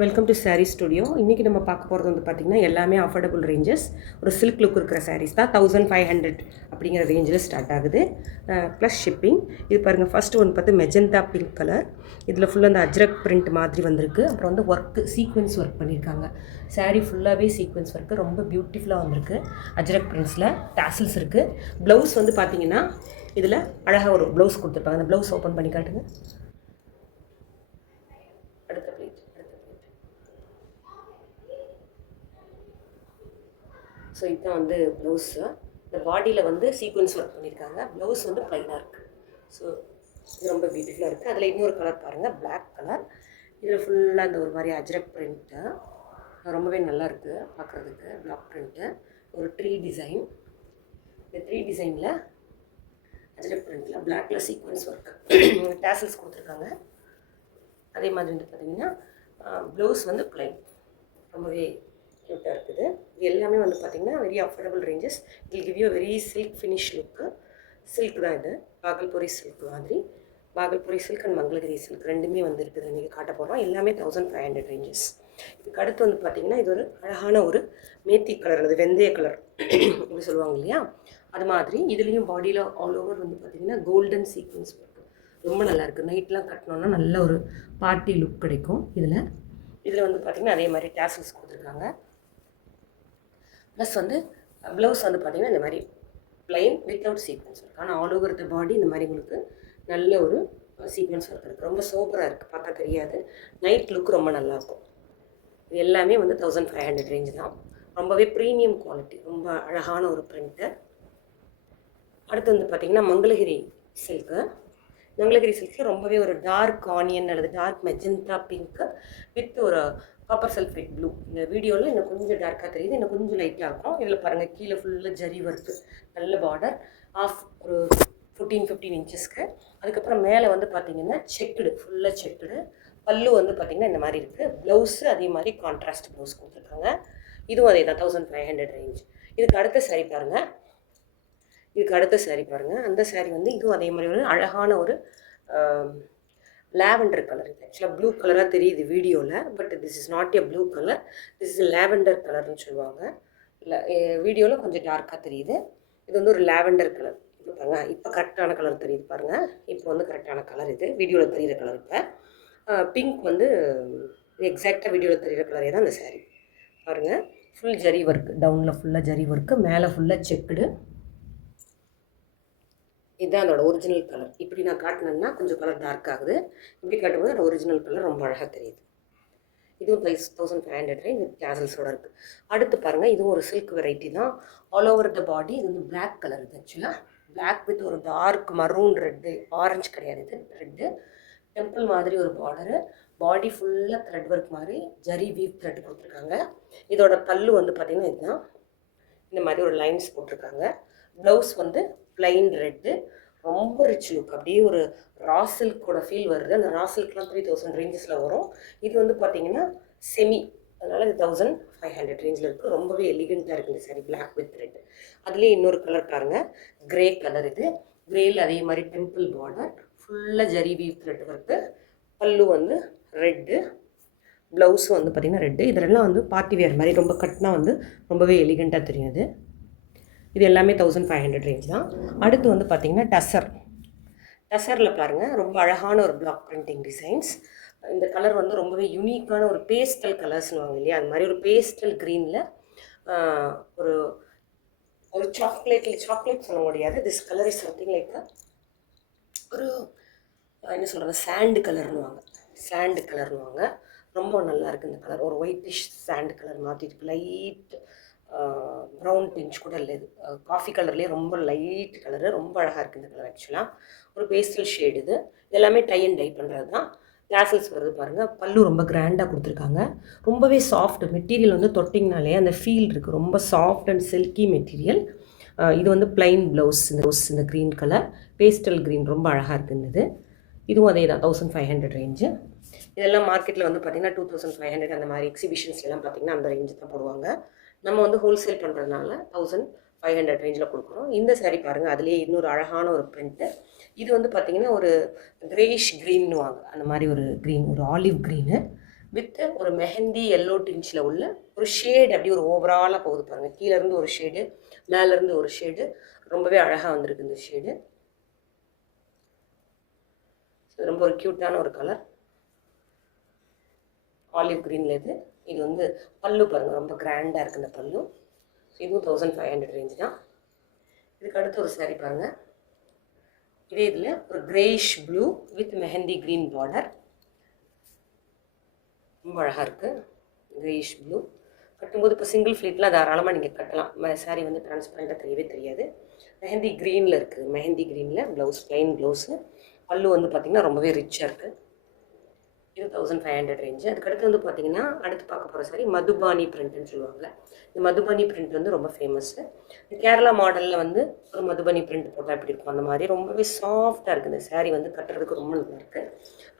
Welcome to sari studio. இன்றைக்கி நம்ம பார்க்க போகிறது வந்து பார்த்திங்கன்னா எல்லாமே அஃபோர்டபுள் ரேஞ்சஸ், ஒரு சில்க் லுக் இருக்கிற சாரீஸ் தான். 1500 அப்படிங்கிற ரேஞ்சில் ஸ்டார்ட் ஆகுது, ப்ளஸ் ஷிப்பிங். இது பாருங்கள், ஃபஸ்ட்டு ஒன்று பார்த்து மெஜந்தா பிங்க் கலர். இதில் ஃபுல்லாக அந்த அஜ்ரக் பிரிண்ட் மாதிரி வந்திருக்கு. அப்புறம் வந்து ஒர்க்கு சீக்வன்ஸ் ஒர்க் பண்ணியிருக்காங்க. சாரீ ஃபுல்லாகவே சீக்வன்ஸ் ஒர்க்கு ரொம்ப பியூட்டிஃபுல்லாக வந்திருக்கு. அஜ்ரக் பிரிண்ட்ஸில் டாசில்ஸ் இருக்குது. ப்ளவுஸ் வந்து பார்த்திங்கன்னா இதில் அழகாக ஒரு ப்ளவுஸ் கொடுத்துருப்பாங்க. அந்த ப்ளவுஸ் ஓப்பன் பண்ணி காட்டுங்க. ஸோ இதுதான் வந்து ப்ளவுஸு. இந்த பாடியில் வந்து சீக்வன்ஸ் ஒர்க் பண்ணியிருக்காங்க. ப்ளவுஸ் வந்து ப்ளைனாக இருக்குது. ஸோ இது ரொம்ப பியூட்டிஃபுல்லாக இருக்குது. அதில் இன்னொரு கலர் பாருங்கள், பிளாக் கலர். இதில் ஃபுல்லாக இந்த ஒரு மாதிரி அஜ்ரக் பிரிண்ட்டு ரொம்பவே நல்லா இருக்குது பார்க்குறதுக்கு. பிளாக் பிரிண்ட்டு, ஒரு ட்ரீ டிசைன். இந்த ட்ரீ டிசைனில் அஜ்ரக் பிரிண்ட்டில் பிளாக்கில் சீக்வன்ஸ் ஒர்க் டேசல்ஸ் கொடுத்துருக்காங்க. அதே மாதிரி வந்து பார்த்திங்கன்னா ப்ளவுஸ் வந்து ப்ளைன், ரொம்பவே க்யூட்டாக இருக்குது. இது எல்லாமே வந்து பார்த்திங்கன்னா very affordable ranges. It give you very silk finish look. Silk தான் இது, பாகல்புரி சில்க் மாதிரி. Bhagalpuri silk and Mangalagiri silk ரெண்டுமே வந்து இருக்குது. இன்றைக்கி காட்ட போகிறோம். எல்லாமே 1500 ரேஞ்சஸ். இதுக்கு அடுத்து வந்து பார்த்திங்கன்னா இது ஒரு அழகான ஒரு மேத்தி கலர், அது வெந்தய கலர் அப்படி சொல்லுவாங்க இல்லையா, அது மாதிரி. இதுலேயும் பாடியில் ஆல் ஓவர் வந்து பார்த்திங்கன்னா கோல்டன் சீக்வன்ஸ் ஒர்க் ரொம்ப நல்லாயிருக்கு. நைட்லாம் கட்டினோன்னா நல்ல ஒரு பார்ட்டி லுக் கிடைக்கும். இதில் வந்து பார்த்திங்கன்னா அதே மாதிரி டேசல்ஸ் கொடுத்துருக்காங்க. ப்ளஸ் வந்து ப்ளவுஸ் வந்து பார்த்திங்கன்னா இந்த மாதிரி ப்ளைன் வித்தவுட் சீக்வன்ஸ் ஒர்க். ஆனால் ஆல் ஓவர் த பாடி இந்த மாதிரி உங்களுக்கு நல்ல ஒரு சீக்வன்ஸ் ஒர்க் இருக்குது. ரொம்ப சூப்பராக இருக்குது, பார்த்தா தெரியாது. நைட் லுக் ரொம்ப நல்லாயிருக்கும். இது எல்லாமே வந்து 1500 ரேஞ்சு தான். ரொம்பவே ப்ரீமியம் குவாலிட்டி, ரொம்ப அழகான ஒரு பிரிண்ட்டு. அடுத்து வந்து பார்த்திங்கன்னா மங்களகிரி சில்க்கு. மங்களகிரி சில்க்கு ரொம்பவே ஒரு டார்க் ஆனியன் அல்லது டார்க் மெஜந்தா பிங்க்கு வித் ஒரு காப்பர் சல்ஃபேட் ப்ளூ. இந்த வீடியோவில் இன்னும் கொஞ்சம் டார்க்காக தெரியுது, இன்னும் கொஞ்சம் லைட்டாக இருக்கும். இதில் பாருங்கள், கீழே ஃபுல்லாக ஜரி ஒர்க்கு, நல்ல பார்டர், ஒரு 14-15 இன்ச்சஸ்க்கு. அதுக்கப்புறம் மேலே வந்து பார்த்திங்கன்னா செக்குடு, ஃபுல்லாக செக்குடு. பல்லு வந்து பார்த்திங்கன்னா இந்த மாதிரி இருக்குது. ப்ளவுஸு அதே மாதிரி கான்ட்ராஸ்ட் ப்ளவுஸ் கொடுத்துருக்காங்க. இதுவும் அதே தான் 1500 ரேஞ்ச். இதுக்கு அடுத்த சாரீ பாருங்கள். அந்த சாரீ வந்து இதுவும் அதே மாதிரி ஒரு அழகான ஒரு லாவெண்டர் கலர். இது ஆக்சுவலாக ப்ளூ கலராக தெரியுது வீடியோவில், but this is not a blue colour, this is lavender கலர்னு சொல்லுவாங்க. இல்லை, வீடியோவில் கொஞ்சம் டார்க்காக தெரியுது. இது வந்து ஒரு லாவெண்டர் கலர். இப்போ பாருங்கள், இப்போ கரெக்டான கலர் தெரியுது பாருங்கள். இப்போ வந்து கரெக்டான கலர் இது, வீடியோவில் தெரிகிற கலர். இப்போ பிங்க் வந்து எக்ஸாக்டாக வீடியோவில் தெரிகிற கலரே தான் அந்த சாரீ. பாருங்கள், ஃபுல் ஜரி ஒர்க், டவுனில் ஃபுல்லாக ஜரி ஒர்க்கு, மேலே ஃபுல்லாக செக்குடு. இதுதான் அதோட ஒரிஜினல் கலர். இப்படி நான் காட்டினேன்னா கொஞ்சம் கலர் டார்க் ஆகுது. இப்படி காட்டும்போது அதோட ஒரிஜினல் கலர் ரொம்ப அழகாக தெரியுது. இதுவும் 1500 ரேஞ்ச் வித் கேசல்ஸோட இருக்குது. அடுத்து பாருங்கள், இதுவும் ஒரு சில்க் வெரைட்டி தான். ஆல் ஓவர் த பாடி இது வந்து பிளாக் கலர். இது ஆக்சுவலாக பிளாக் வித் ஒரு டார்க் மரூன் ரெட்டு, ஆரஞ்சு கிடையாது, இது ரெட்டு. டெம்பிள் மாதிரி ஒரு பார்டரு, பாடி ஃபுல்லாக த்ரெட் ஒர்க் மாதிரி ஜரி வீவ் த்ரெட் கொடுத்துருக்காங்க. இதோட பல்லு வந்து பார்த்திங்கன்னா இதுதான், இந்த மாதிரி ஒரு லைன்ஸ் போட்டிருக்காங்க. ப்ளவுஸ் வந்து ப்ளைன் ரெட்டு, ரொம்ப ரிச் லுக். அப்படியே ஒரு ரா சில்கோட ஃபீல் வருது. அந்த ரா சில்க்லாம் 3000 ரேஞ்சஸில் வரும். இது வந்து பார்த்திங்கன்னா செமி, அதனால் இது 1500 ரேஞ்சில் இருக்குது. ரொம்பவே எலிகெண்ட்டாக இருக்குது இந்த சாரி, பிளாக் வித் ரெட். அதுலேயே இன்னொரு கலர் பாருங்கள், க்ரே கலர். இது க்ரேயில் அதே மாதிரி டெம்பிள் பார்டர், ஃபுல்லாக ஜரி வீவ் த்ரெட் ஒர்க்கு. பல்லு வந்து ரெட்டு, ப்ளவுஸும் வந்து பார்த்திங்கன்னா ரெட்டு. இதெல்லாம் வந்து பார்ட்டி வேர் மாதிரி ரொம்ப கட்டினா வந்து ரொம்பவே எலிகெண்ட்டாக தெரியுது. இது எல்லாமே 1500 ரேஞ்ச் தான். அடுத்து வந்து பார்த்திங்கன்னா டசரில் பாருங்கள், ரொம்ப அழகான ஒரு பிளாக் பிரிண்டிங் டிசைன்ஸ். இந்த கலர் வந்து ரொம்பவே யூனிக்கான ஒரு பேஸ்டல் கலர்ஸ்னு வாங்க இல்லையா, அது மாதிரி ஒரு பேஸ்டல் க்ரீனில் ஒரு ஒரு சாக்லேட் சொல்ல முடியாது. This colour is something like ஒரு என்ன சொல்கிறது, சாண்டு கலர்னுவாங்க. ரொம்ப நல்லா இருக்குது இந்த கலர். ஒரு ஒயிட்டிஷ் சாண்டு கலர் மாதிரி இருக்குது. லைட் ப்ரௌன் பிஞ்ச் கூட இல்லை, இது காஃபி கலர்லேயே ரொம்ப லைட் கலரு. ரொம்ப அழகாக இருக்குது இந்த கலர். ஆக்சுவலாக ஒரு பேஸ்டல் ஷேடு. இது எல்லாமே டை அண்ட் டை பண்ணுறது தான். டேசல்ஸ் வருது பாருங்கள். பல்லு ரொம்ப கிராண்டாக கொடுத்துருக்காங்க. ரொம்பவே சாஃப்ட் மெட்டீரியல், வந்து தொட்டிங்கனாலே அந்த ஃபீல் இருக்குது. ரொம்ப சாஃப்ட் அண்ட் சில்கி மெட்டீரியல். இது வந்து ப்ளைன் ப்ளவுஸ். இந்த க்ரீன் கலர், பேஸ்டல் க்ரீன், ரொம்ப அழகாக இருக்குது. இதுவும் அதே தான், 1500 ரேஞ்சு. இதெல்லாம் மார்க்கெட்டில் வந்து பார்த்திங்கன்னா 2500 அந்த மாதிரி எக்ஸிபிஷன்ஸ்லாம் பார்த்திங்கன்னா அந்த ரேஞ்சு தான் போடுவாங்க. நம்ம வந்து ஹோல்சேல் பண்ணுறதுனால 1500 ரேஞ்சில் கொடுக்குறோம். இந்த சாரீ பாருங்கள், அதுலேயே இன்னொரு அழகான ஒரு பிரிண்ட்டு. இது வந்து பார்த்திங்கன்னா ஒரு கிரேஷ் க்ரீன்னுவாங்க, அந்த மாதிரி ஒரு க்ரீன், ஒரு ஆலிவ் க்ரீனு. வித் ஒரு மெஹந்தி எல்லோ டிஞ்சில் உள்ள ஒரு ஷேடு அப்படி ஒரு ஓவராலாக போகுது பாருங்கள். கீழேருந்து ஒரு ஷேடு, மேலேருந்து ஒரு ஷேடு, ரொம்பவே அழகாக வந்திருக்கு இந்த ஷேடு. ரொம்ப ஒரு க்யூட்டான ஒரு கலர், ஆலிவ் க்ரீனில் இது. இது வந்து பல்லு பாருங்கள், ரொம்ப கிராண்டாக இருக்குது இந்த பல்லு. இதுவும் 1500 ரேஞ்சு தான். இதுக்கு அடுத்து ஒரு சாரீ பாருங்கள். இதே இதில் ஒரு Grace blue with mehndi green border, ரொம்ப அழகாக இருக்குது. கிரேஷ் ப்ளூ கட்டும்போது இப்போ சிங்கிள் ஃப்ளீட்லாம் தாராளமாக நீங்கள் கட்டலாம். சாரீ வந்து டிரான்ஸ்பரண்ட்டாக தெரியவே தெரியாது. மெஹந்தி க்ரீனில் இருக்குது, மெஹந்தி க்ரீனில் ப்ளவுஸ், ப்ளைன் ப்ளவுஸு. பல்லு வந்து பார்த்திங்கன்னா ரொம்பவே ரிச்சாக இருக்குது. இது 1500 ரேஞ்சு. அதுக்கடுத்து வந்து பார்த்திங்கன்னா அடுத்து பார்க்க போகிற சாரி மதுபானி பிரிண்ட்டுன்னு சொல்லுவாங்கள்ல. இந்த மதுபானி பிரிண்ட் வந்து ரொம்ப ஃபேமஸ்ஸு. இந்த கேரளா மாடலில் வந்து ஒரு மதுபானி பிரிண்ட் போட்டால் எப்படி இருக்கும் அந்த மாதிரி ரொம்பவே சாஃப்டாக இருக்குது. இந்த சாரீ வந்து கட்டுறதுக்கு ரொம்ப நல்லா இருக்குது.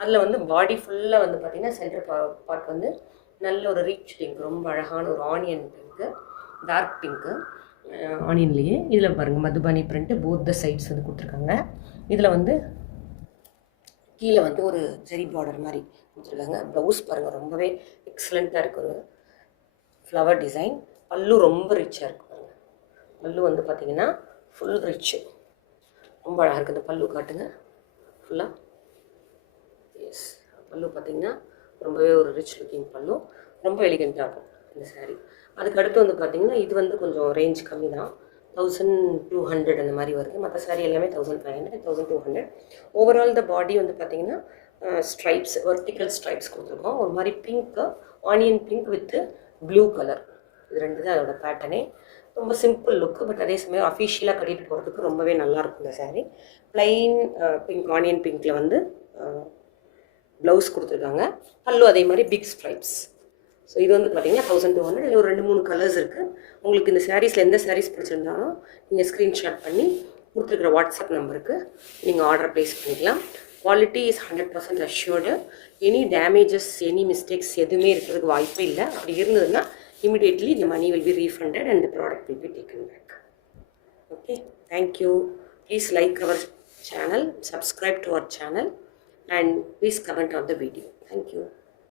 அதில் வந்து பாடி ஃபுல்லாக வந்து பார்த்திங்கன்னா சென்டர் பார்ட் வந்து நல்ல ஒரு ரிச் பிங்க், ரொம்ப அழகான ஒரு ஆனியன் பிங்க்கு, டார்க் பிங்க்கு ஆனியன்லேயே. இதில் பாருங்கள் Madhubani print both the sides வந்து கொடுத்துருக்காங்க. இதில் வந்து கீழே வந்து ஒரு ஜெரி பார்டர் மாதிரி கொடுத்துருக்காங்க. ப்ளவுஸ் பாருங்கள் ரொம்பவே எக்ஸலண்ட்டாக இருக்குது, ஒரு ஃப்ளவர் டிசைன். பல்லு ரொம்ப ரிச்சாக இருக்குது பாருங்கள். பல்லு வந்து பார்த்திங்கன்னா ஃபுல் ரிச்சு, ரொம்ப அழகாக இருக்குது. இந்த பல்லு காட்டுங்க ஃபுல்லாக. எஸ், பல்லு பார்த்திங்கன்னா ரொம்பவே ஒரு ரிச் லுக்கிங் பல்லு, ரொம்ப எலிகெண்ட்டாக இருக்கும் இந்த சாரீ. அதுக்கு அடுத்து வந்து பார்த்திங்கன்னா இது வந்து கொஞ்சம் ரேஞ்ச் கம்மி தான், 1200 அந்த மாதிரி வருது. மற்ற சாரீ எல்லாமே 1500, 1200. ஓவரால் த பாடி வந்து பார்த்திங்கன்னா ஸ்ட்ரைப்ஸ், வெர்டிக்கல் ஸ்ட்ரைப்ஸ் கொடுத்துருக்கோம். ஒரு மாதிரி pink, onion pink with blue colour, இது ரெண்டு தான் அதோட பேட்டர்னே. ரொம்ப சிம்பிள் லுக்கு, பட் அதே சமயம் அஃபிஷியலாக கட்டிட்டு போகிறதுக்கு ரொம்பவே நல்லாயிருக்கும் இந்த சாரீ. ப்ளைன் பிங்க், ஆனியன் பிங்க்கில் வந்து ப்ளவுஸ் கொடுத்துருக்காங்க. பல்லு அதே மாதிரி பிக் ஸ்ட்ரைப்ஸ். ஸோ இது வந்து பார்த்திங்கன்னா 1200. இதில் ஒரு 2-3 கலர்ஸ் இருக்குது. உங்களுக்கு இந்த சாரீஸில் எந்த சாரீஸ் பிடிச்சிருந்தாலும் நீங்கள் ஸ்க்ரீன்ஷாட் பண்ணி கொடுத்துருக்குற வாட்ஸ்அப் நம்பருக்கு நீங்கள் ஆர்டர் ப்ளேஸ் பண்ணிக்கலாம். Quality is 100% assured. Any damages, any mistakes எதுவுமே இருக்கிறதுக்கு வாய்ப்பே இல்லை. அப்படி இருந்ததுன்னா immediately the money will be refunded and the product will be taken back. Okay, thank you. Please like our channel, subscribe to our channel, and please comment on the video. Thank you.